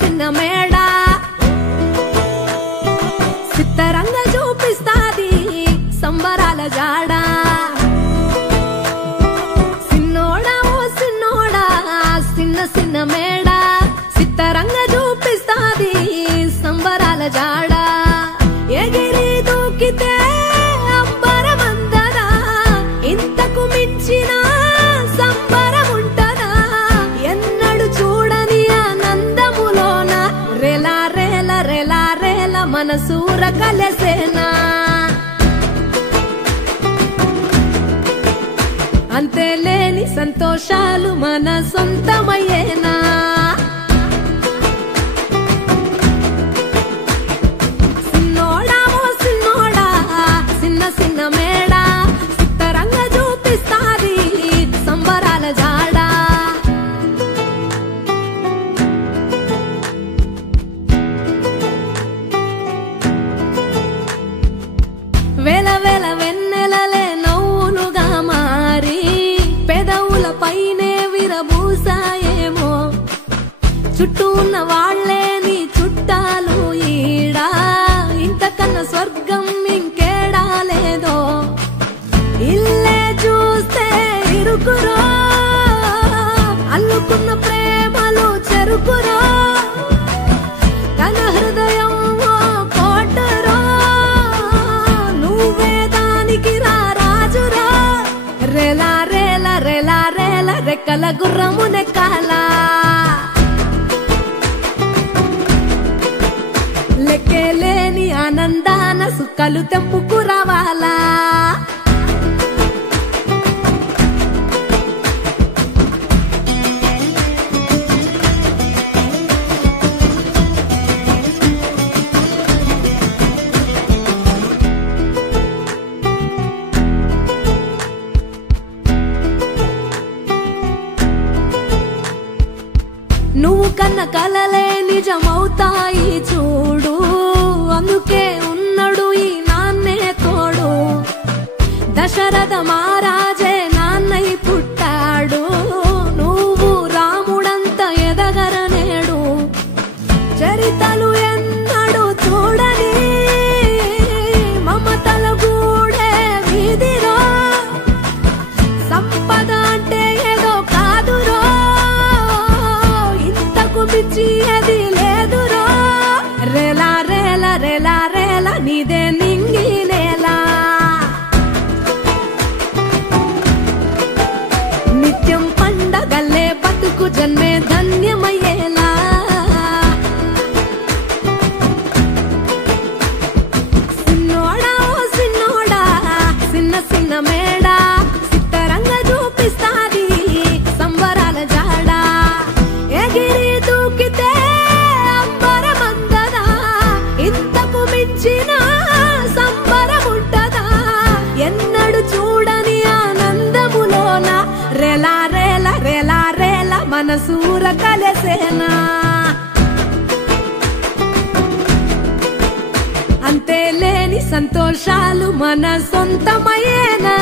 చిన్న మేడ సిత్తరంగ చూపిస్తాది సంబరాల జాడ సిన్నోడా ఓ సిన్నోడా చిన్న మేడ సిత్తరంగ చూపిస్తాది సంబరాల జాడ ఎగిరి దూకితే అంబరమందరా ఇంతకు మించిన సంబరం ఉంటదా ఎన్నడు చూడని ఆనందములోన రేలా రేల రేలా రేల మనసూర కలసేనా అంతేలేని సంతోషాలు మన సొంతమయ్యేనా సిన్నోడా ఓ సిన్నోడా చిన్న మేడ సిత్తరంగ చూపిస్తాది సంబరాల జాడ వేల వేల వెన్నెలలే నవ్వులుగా మారి పెదవుల పైనే విరబూసాయేమో చుట్టూ ఉన్న వాళ్లే నీ చుట్టాలు ఈడా ఇంతకన్నా స్వర్గం ఇంకేడా లేదో ఇల్లే చూస్తే ఇరుకురో అల్లుకున్న ప్రేమలు చెరుకురో తన హృదయం కోటరో నువ్వే దానికి రాజురా రేలా రేల రేలా రేల రెక్కల గుర్రము నెక్కాలా లెక్కేలేని ఆనందాన సుక్కలు తెంపుకు రావాలా నువ్వు కన్న కలలే నిజమవుతాయి చూడు అందుకే ఉన్నాడు ఈ నాన్నే తోడు దశరథ మహారాజే నాన్నై పుట్టాడు నువ్వు రాముడంత ఎదగరనేడు చరితలు ఎన్నడు చూడని మమతల గూడే వీధిరో సంపద అంటే ఏదో కాదురో పిచ్చి అది లేదురో రేలా రేల రేలా రేల నీదే నింగి నేల నిత్యం పండగల్లే బతుకు జన్మే ధన్యమయ్యేలా సిన్నోడా ఓ సిన్నోడా చిన్న మేడ సిత్తరంగ చూపిస్తాది సంబరాల జాడ ఎగిరి దూకితే అంబరమందదా ఇంతకు మించిన సంబరం ఉంటదా ఎన్నడు చూడని ఆనందములోన రేలా రేల రేలా రేల మనసూర కలసేనా అంతేలేని సంతోషాలు మన సొంతమయ్యేనా